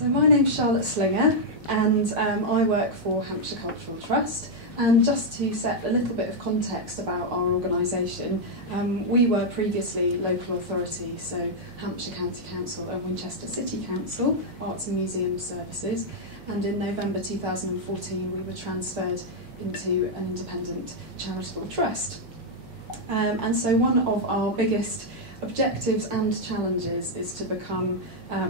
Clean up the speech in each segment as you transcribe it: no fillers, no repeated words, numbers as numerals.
So my name's Charlotte Slinger, and I work for Hampshire Cultural Trust. And just to set a little bit of context about our organisation, we were previously local authority, so Hampshire County Council and Winchester City Council, Arts and Museum Services, and in November 2014 we were transferred into an independent charitable trust. And so one of our biggest objectives and challenges is to become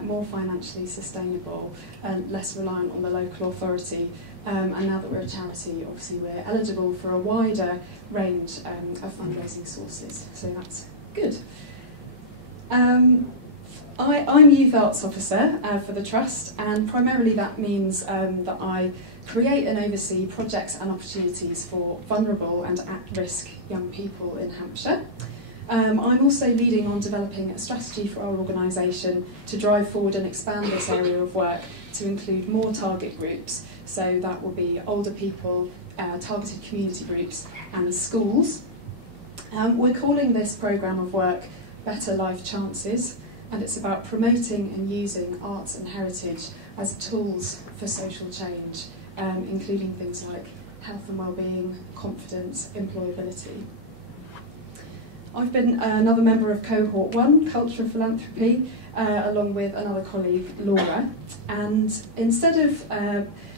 more financially sustainable and less reliant on the local authority. And now that we're a charity, obviously we're eligible for a wider range of fundraising sources, so that's good. I'm Youth Arts Officer for the Trust, and primarily that means that I create and oversee projects and opportunities for vulnerable and at-risk young people in Hampshire. I'm also leading on developing a strategy for our organisation to drive forward and expand this area of work to include more target groups. So that will be older people, targeted community groups and schools. We're calling this programme of work Better Life Chances, and it's about promoting and using arts and heritage as tools for social change, including things like health and wellbeing, confidence, employability. I've been another member of Cohort 1, Culture and Philanthropy, along with another colleague, Laura. And instead of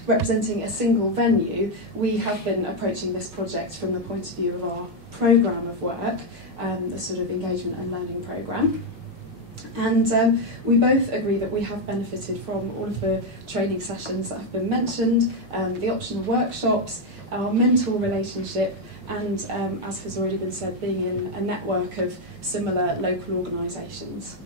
representing a single venue, we have been approaching this project from the point of view of our programme of work, the sort of engagement and learning programme. And we both agree that we have benefited from all of the training sessions that have been mentioned, the optional workshops, our mentor relationship, and as has already been said, being in a network of similar local organisations.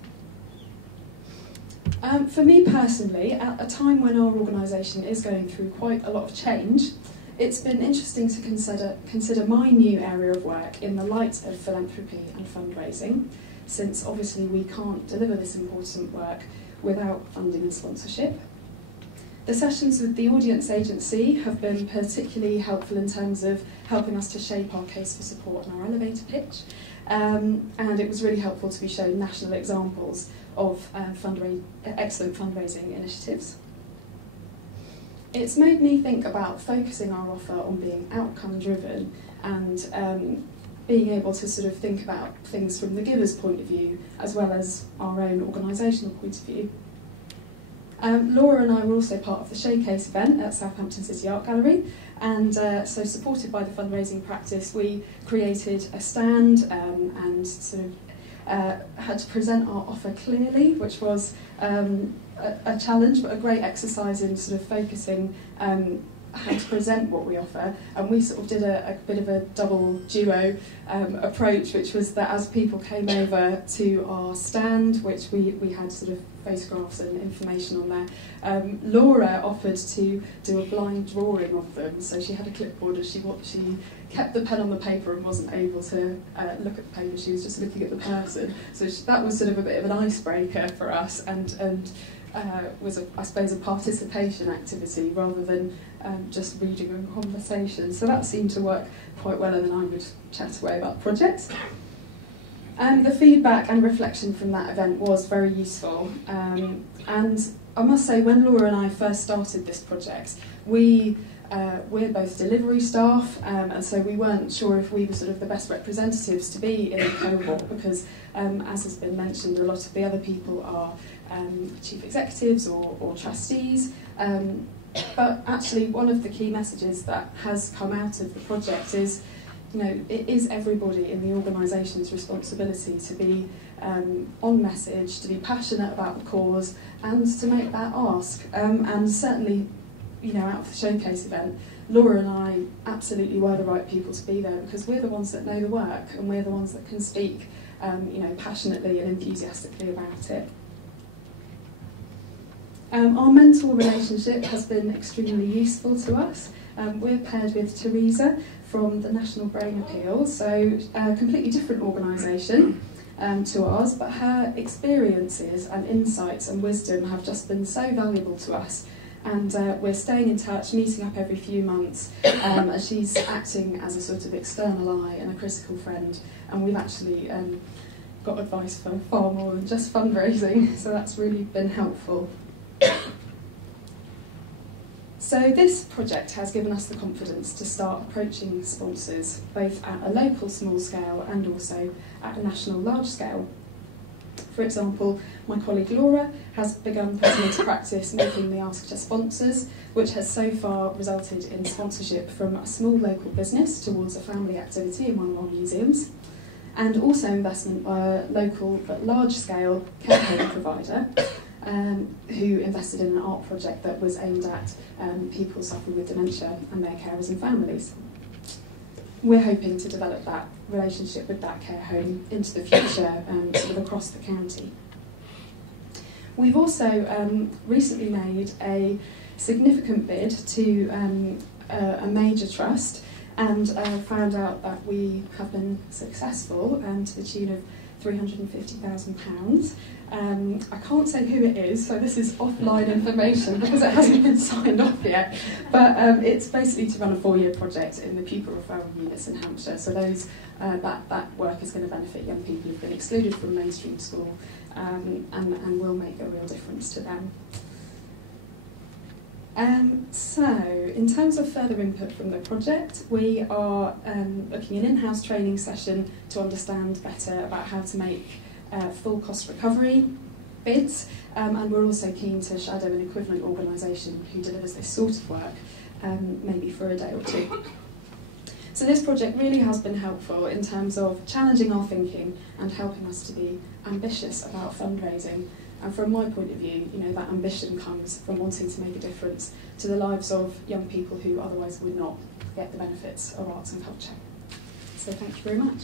For me personally, at a time when our organisation is going through quite a lot of change, it's been interesting to consider my new area of work in the light of philanthropy and fundraising, since obviously we can't deliver this important work without funding and sponsorship. The sessions with the audience agency have been particularly helpful in terms of helping us to shape our case for support and our elevator pitch, and it was really helpful to be shown national examples of excellent fundraising initiatives. It's made me think about focusing our offer on being outcome driven and being able to sort of think about things from the giver's point of view as well as our own organisational point of view. Laura and I were also part of the showcase event at Southampton City Art Gallery, and so supported by the fundraising practice we created a stand and sort of had to present our offer clearly, which was a challenge but a great exercise in sort of focusing how to present what we offer. And we sort of did a bit of a double duo approach, which was that as people came over to our stand, which we had sort of photographs and information on there, Laura offered to do a blind drawing of them. So she had a clipboard and she kept the pen on the paper and wasn't able to look at the paper, she was just looking at the person. So that was sort of a bit of an icebreaker for us, and was, I suppose, a participation activity rather than just reading and conversation. So that seemed to work quite well, and then I would chat away about the project. The feedback and reflection from that event was very useful. And I must say, when Laura and I first started this project, we're both delivery staff, and so we weren't sure if we were sort of the best representatives to be in the cohort because, as has been mentioned, a lot of the other people are chief executives or trustees. But actually, one of the key messages that has come out of the project is, you know, it is everybody in the organisation's responsibility to be on message, to be passionate about the cause, and to make that ask. And certainly, you know, out of the showcase event, Laura and I absolutely were the right people to be there because we're the ones that know the work and we're the ones that can speak, you know, passionately and enthusiastically about it. Our mentor relationship has been extremely useful to us. We're paired with Teresa from the National Brain Appeal, so a completely different organisation to ours, but her experiences and insights and wisdom have just been so valuable to us. And we're staying in touch, meeting up every few months, as she's acting as a sort of external eye and a critical friend. And we've actually got advice for far more than just fundraising, so that's really been helpful. So this project has given us the confidence to start approaching sponsors, both at a local small scale and also at a national large scale. For example, my colleague Laura has begun putting into practice making the Ask to Sponsors, which has so far resulted in sponsorship from a small local business towards a family activity in one of our museums, and also investment by a local but large-scale care home provider who invested in an art project that was aimed at people suffering with dementia and their carers and families. We're hoping to develop that relationship with that care home into the future, sort of across the county. We've also recently made a significant bid to a major trust and found out that we have been successful to the tune of £350,000. I can't say who it is, so this is offline information because it hasn't been signed off yet. But it's basically to run a 4-year project in the pupil referral units in Hampshire. So those that work is going to benefit young people who've been excluded from mainstream school and will make a real difference to them. So, in terms of further input from the project, we are looking at an in-house training session to understand better about how to make full cost recovery bids, and we're also keen to shadow an equivalent organisation who delivers this sort of work, maybe for a day or two. So this project really has been helpful in terms of challenging our thinking and helping us to be ambitious about fundraising. And from my point of view, you know, that ambition comes from wanting to make a difference to the lives of young people who otherwise would not get the benefits of arts and culture. So thank you very much.